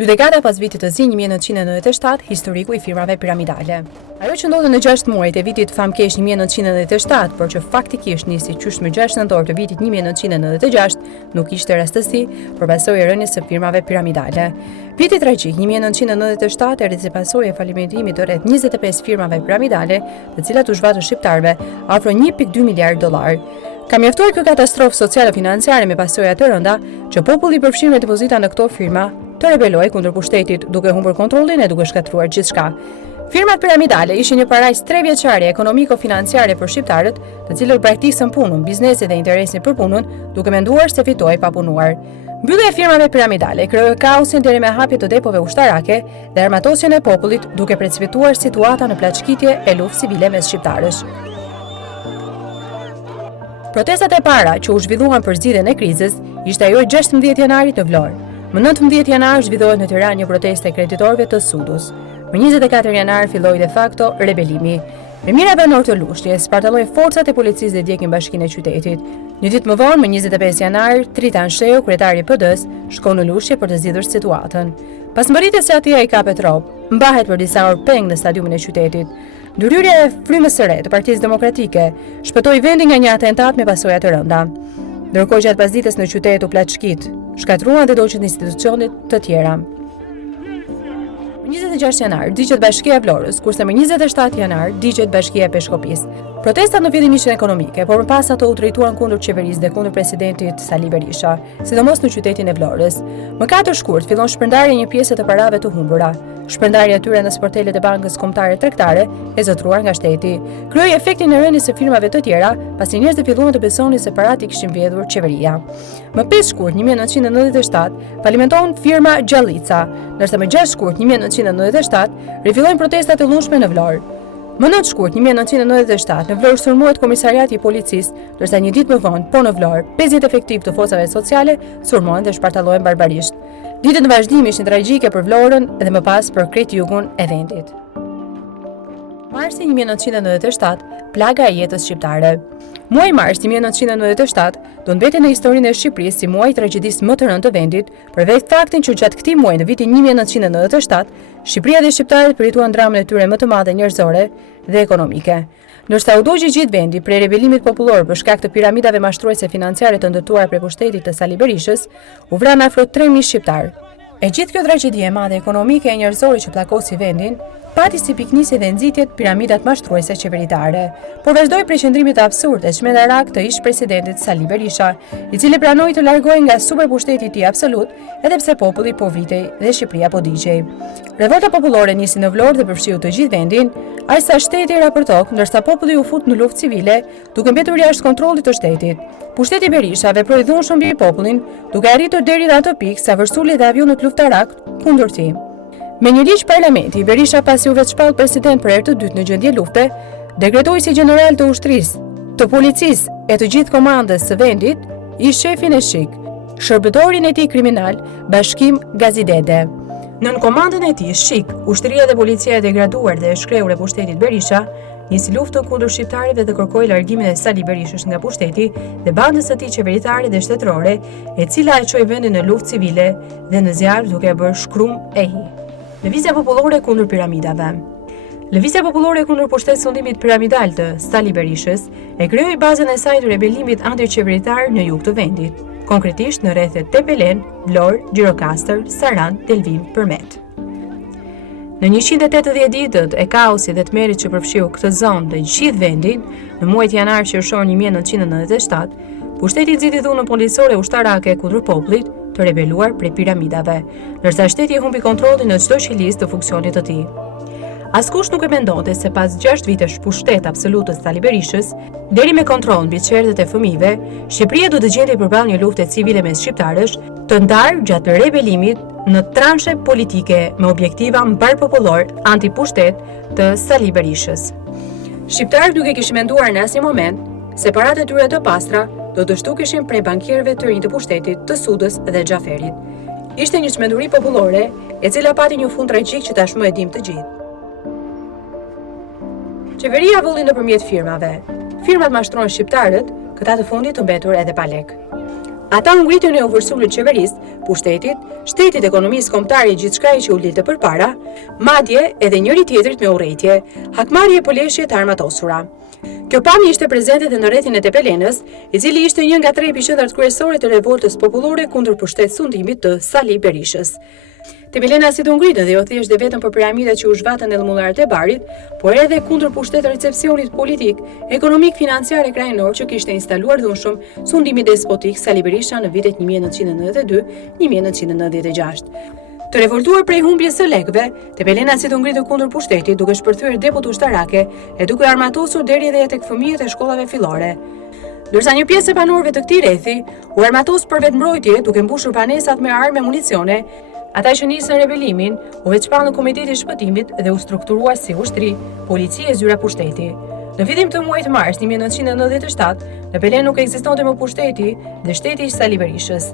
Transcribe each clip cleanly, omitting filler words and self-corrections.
2 dekada pas vitit të zi 1997, historiku i firmave piramidale. Ajo që ndodhi në 6 muajt e vitit famkeq 1997, por që faktikisht nisi qysh më 6 nëntor të vitit 1996, nuk ishte rastësi, por pasojë e rënies së firmave piramidale. Viti tragjik 1997 erdhi si pasojë e falimentimit të rreth 25 firmave piramidale, të cilat u zhvatën shqiptarëve afro 1.2 miliard dollar. Ka mjaftuar kjo katastrofë sociale financiare me pasoja të rënda që populli i përfshirë me depozita në këto firma të rebeloj kundër pushtetit duke humbur kontrollin e duke shkatruar gjithçka. Firmat piramidale ishin një parajsë 3 vjeçare ekonomiko-financiare për shqiptarët, të cilët braktisën punën, biznesin dhe interesin për punën, duke menduar se fitoi pa punuar. Mbyllja e firmave piramidale krijoi kaosin deri me hapje të depove ushtarake dhe armatosjen e popullit, duke precipituar situata në plaçkitje e luftë civile mes shqiptarësh. Protestat e para që u zhvilluan për zgjidhjen e krizës ishte ajo 16 janarit në Vlorë. Më 19 janar zhvillohet në Tiranë një protestë e kreditorëve të Sudus. Më 24 janar filloi de facto rebelimi. Me mira banor të Lushtjes spartalloi forcat e policisë dhe djekin bashkinë e qytetit. Një ditë më vonë, më 25 janar, Tritan Sheu, kryetari i PD-s, shkon në Lushtje për të zgjidhur situatën. Pas mbërritjes së atij ai kapet rrobë, mbahet për disa orë peng në stadiumin e qytetit. Ndryrja e frymës së re të Partisë Demokratike shpëtoi vendin nga një atentat me pasoja të rënda. Ndërkohë gjatë pasdites në qytet u plaçkit, shkatruan dhe doqët institucionet të tjera. Më 26 janar digjet Bashkia e Vlorës, kurse më 27 janar digjet Bashkia e Peshkopis. Protestat në fillim ishin ekonomike, por më pas ato u drejtuan kundër qeverisë dhe kundër presidentit Sali Berisha, sidomos në qytetin e Vlorës. Më 4 shkurt fillon shpërndarja një pjesë të parave të humbura. Shpërndarja e tyre në sportelet e Bankës Kombëtare Tregtare e zotruar nga shteti. Krijoi efektin e rënies së firmave të tjera, pasi njerëzit filluan të besonin se parat i kishin mbledhur qeveria. Më 5 shkurt 1997 falimenton firma Gjallica, ndërsa më 6 shkurt 1997 rifillojnë protestat e lundshme në Vlorë. Më 9 shkurt 1997 në Vlorë sulmohet komisariati i policisë, ndërsa një ditë më vonë, po në Vlorë, 50 efektiv të forcave sociale sulmohen dhe shpartallohen barbarisht. Ditët në vazhdim ishin tragjike për Vlorën dhe më pas për krejt jugun e vendit. Marsi 1997, plaga e jetës shqiptare. Muaji mars 1997 do mbetet në historinë e Shqipërisë si muaji i tragjedisë më të rëndë të vendit, përveç faktin që gjatë këtij muaji në vitin 1997, Shqipëria dhe shqiptarët përjetuan dramën e tyre më të madhe njerëzore dhe ekonomike. Ndërsa u dogji gjithë vendi prej rebelimit popullor për shkak të piramidave mashtruese financiare të ndërtuara prej pushtetit të Sali Berishës, u vran afro 3.000 shqiptar. E gjithë kjo tragjedi e madhe ekonomike e njerëzore që plakosi vendin, pati si piknisje dhe nxitjet piramidat mashtruese qeveritare, por vazhdoi përqendrimit absurd e shmendarak të ish presidentit Sali Berisha, i cili pranoi të largohej nga superpushteti i tij absolut, edhe pse populli po vitej dhe Shqipëria po digjej. Revolta popullore nisi në Vlorë dhe përfshiu të gjithë vendin, aq sa shteti era për tokë, ndërsa populli u fut në luftë civile, duke mbetur jashtë kontrollit të shtetit. Pushteti Berisha veproi dhunshëm mbi popullin, duke arritur deri në atë pikë sa vërsuli dhe avionët luftarak kundër tij. Me një ligj parlamenti, Berisha pasi u veçpall president për herë të dytë në gjendje lufte, dekretoi si general të ushtrisë, të policisë e të gjithë komandës së vendit, ish shefin e SHIK, shërbëtorin e tij kriminal, Bashkim Gazidede. Nën komandën e tij, SHIK, ushtria dhe policia e degraduar dhe e shkrehur e pushtetit Berisha, nisi luftën kundër shqiptarëve dhe kërkoi largimin e Sali Berishës nga pushteti dhe bandës së tij qeveritare dhe shtetërore, e cila e çoi vendin në luftë civile dhe në zjarr duke bërë shkrum e hi. Lëvizja popullore kundër piramidave. Lëvizja popullore kundër pushtetësundimit piramidal të Sali Berishës e krijoi bazën e saj të rebelimit antiqeveritar në jug të vendit, konkretisht në rrethet Tepelen, Vlorë, Gjirokastër, Sarand, Delvim, Përmet. Në 180 ditët e kaosit dhe tmerrit që përfshiu këtë zonë dhe gjithë vendin, në muajt janar qershor 1997, pushteti nxiti dhunën policore ushtarake kundër popullit të rebeluar prej piramidave, ndërsa shteti humbi kontrollin në çdo qelisë të funksionit të tij. Askush nuk e mendonte se pas 6 vitesh pushtet absolut të Sali Berishës, deri me kontroll mbi çerdhet e fëmijëve, Shqipëria do të gjendej përballë një lufte civile mes shqiptarësh, të ndarë gjatë rebelimit në transhe politike me objektiva mbarpopullor antipushtet të Sali Berishës. Shqiptarët nuk e kishin menduar në asnjë moment se paratë e tyre të pastra do të shtukeshin prej bankierëve të rinj të pushtetit, të Sudës dhe Xhaferit. Ishte një çmenduri popullore, e cila pati një fund tragjik që tashmë e dim të gjithë. Qeveria vulli nëpërmjet firmave. Firmat mashtrohen shqiptarët, këta të fundit të mbetur edhe pa lek. Ata u ngritën e u vërsullit qeverisë, pushtetit, shtetit, ekonomisë kombëtare, gjithçka që u lidhte përpara, madje edhe njëri tjetrit me urrëtie, hakmarrje po leshje të armatosura. Kjo pamje ishte prezente edhe në rrethin e Tepelenës, i cili ishte një nga 3 epicentrat kryesore të revoltës popullore kundër pushtet-sundimit të Sali Berishës. Tepelena si të ngritën dhe jo thjesht dhe vetëm për piramidat që u zhvatën edhe mullarët e barit, por edhe kundër pushtet recepcionit politik, ekonomik, financiar e krajnor që kishte instaluar dhunshëm sundimi despotik Sali Berisha në vitet 1992-1996. Të revoltuar prej humbjes së lekëve, Tepelena si të ngritë kundër pushtetit duke shpërthyer depot ushtarake e duke armatosur deri edhe tek fëmijët e shkollave fillore. Ndërsa një pjesë e banorëve të këtij rrethi u armatos për vetmbrojtje duke mbushur banesat me armë e municione, ata që nisën rebelimin u veçpallën Komiteti i Shpëtimit dhe u strukturua si ushtri, polici e zyra pushteti. Në fillim të muajit mars 1997, në Pelen nuk ekzistonte më pushteti dhe shteti i Sali Berishës.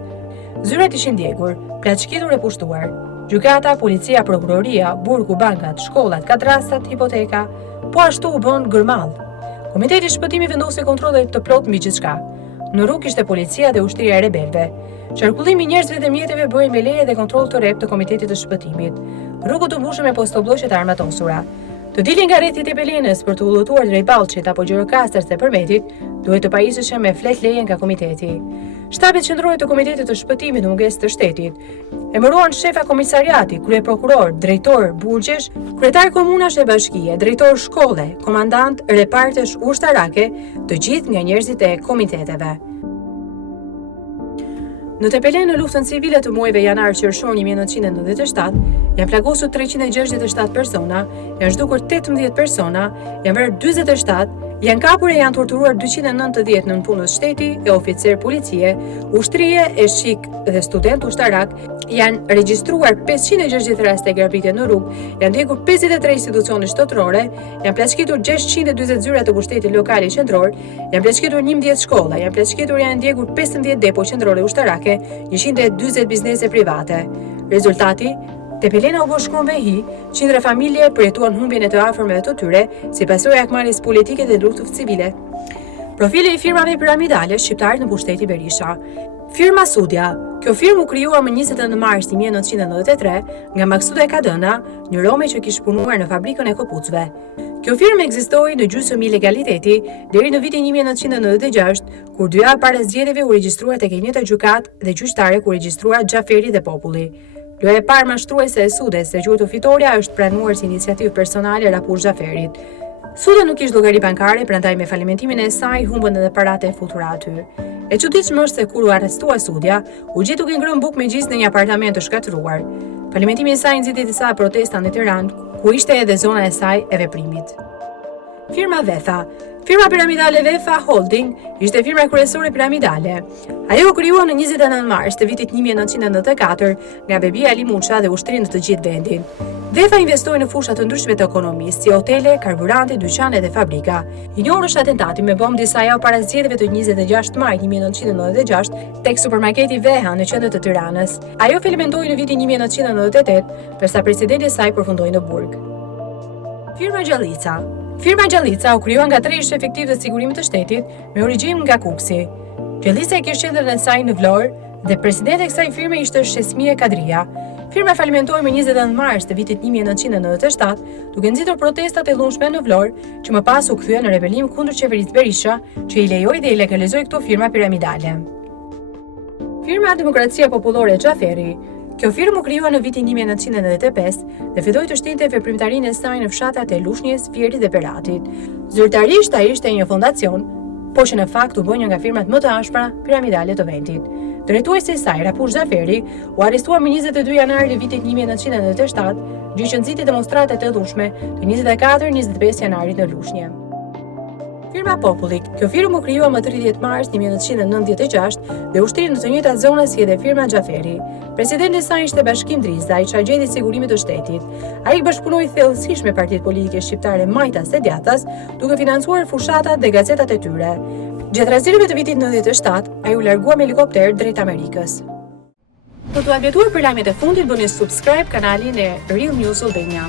Zyrat ishin djegur, plaçkitur e pushtuar. Gjykata, policia, prokuroria, burgu, bankat, shkollat, kadrastat, hipoteka, po ashtu u bën gërmall. Komiteti i Shpëtimit vendosi kontrolle të plot mbi gjithçka. Në rrugë ishte policia dhe ushtria e rebelëve. Qarkullimi i njerëzve dhe mjeteve bëhej me leje dhe kontroll të rrep të Komitetit të Shpëtimit. Rrugët u mbushën me postobllogje të armatosura. Të dilin nga rrethi i Tepelenës për të udhëtuar drejt Ballçit apo Gjirokastër e Përmetit, duhet të pajiseshëm me flet leje nga komiteti. Shtabet qendrore të Komitetit të Shpëtimit në mungesë të shtetit emërohen shefa komisariati, kryeprokuror, drejtor burgjesh, kryetar komunash e bashkie, drejtor shkolle, komandant, repartesh ushtarake, të gjithë nga njerëzit e komiteteve. Në Tepelen në luftën civile të muajve janar-qershor 1997, janë plagosur 367 persona, janë zhdukur 18 persona, janë vrarë 47, janë kapur e janë torturuar 290 nën punës shteti e oficer policie, ushtrie e shik dhe student ushtarak, janë regjistruar 560 raste grabitje në rrugë, janë ndjekur 53 institucione shtetërore, janë plaçkitur 640 zyra të pushtetit lokal i qendror, janë plaçkitur 11 shkolla, janë plaçkitur janë ndjekur 15 depo qendrore ushtarake, 140 biznese private. Rezultati, Tepelena u bë shkronvehi, qindra familje përjetuan humbjen e të afërmeve të tyre, si pasojë e hakmarrjes politike dhe luftës civile. Profili i firmave piramidale shqiptare në pushteti Berisha. Firma Sudja. Kjo firmë u krijuar më 29 mars 1993 nga Maksuda Kadëna, një rome që kishte punuar në fabrikën e këpucëve. Kjo firmë ekzistoi në gjysmë ilegaliteti deri në vitin 1996, kur 2 javë para zgjedhjeve u regjistrua tek e njëjta gjykatë dhe gjyqtare ku regjistrua Xhaferi dhe populli. Loja e parë mashtruese e Sudes, e quajtur fitoria, është pranuar si iniciativë personale raport Xhaferit. Suda nuk kishte llogari bankare, prandaj me falimentimin e saj humbën edhe paratë e futura aty. E çuditshme është se kur u arrestua Sudja, u gjet duke ngrënë bukë me gjisë në një apartament të shkatëruar. Falimentimi i saj nxiti disa protesta në Tiranë, ku ishte edhe zona e saj e veprimit. Firma Vetha. Firma piramidale Vetha Holding ishte firma kryesore piramidale. Ajo u krijua në 29 mars të vitit 1994 nga Bebi Ali Muça dhe ushtri në të gjithë vendin. Vetha investoi në fusha të ndryshme të ekonomisë, si hotele, karburante, dyqane dhe fabrika. I njohur është atentati me bombë disa javë para zgjedhjeve të 26 maj 1996 tek supermarketi Veha në qendër të Tiranës. Ajo falimentoi në vitin 1998, ndërsa presidenti i saj përfundoi në burg. Firma Gjallica. Firma Gjallica u krijua nga 3 ish efektiv të sigurimit të shtetit me origjinë nga Kuksi. Gjallica e kishte qendrën e saj në Vlorë dhe presidenti i kësaj firme ishte Shesmie Kadria. Firma falimentoi më 29 mars të vitit 1997, duke nxitur protestat e dhunshme në Vlorë, që më pas u kthye në rebelim kundër qeverisë Berisha, që i lejoi dhe i legalizoi këto firma piramidale. Firma Demokracia Popullore Xhaferi. Kjo firmë u krijua në vitin 1995 dhe filloi të shtinte veprimtarinë e saj në fshatat e Lushnjës, Fierit dhe Beratit. Zyrtarisht ai ishte një fondacion, por që në fakt u bë një nga firmat më të ashpra piramidale të vendit. Drejtuesi i saj, Rapur Xhaferi, u arrestuar më 22 janar të vitit 1997, gjë që nxiti demonstrata të dhunshme të 24-25 janarit në Lushnjë. Firma Populli. Kjo firmë u krijua më 30 mars 1996 dhe ushtri në të njëjtat zona si edhe firma Xhaferi. Presidenti i saj ishte Bashkim Driza, i agenti i sigurimit të shtetit. Ai bashkëpunoi thellësisht me partitë politike shqiptare Majtas dhe Djathtas, duke financuar fushatat dhe gazetat e tyre. Gjatë razërimit të vitit 97, ai u largua me helikopter drejt Amerikës. Për të updetuar për lajmet e fundit, bëni subscribe kanalin e Real News Albania.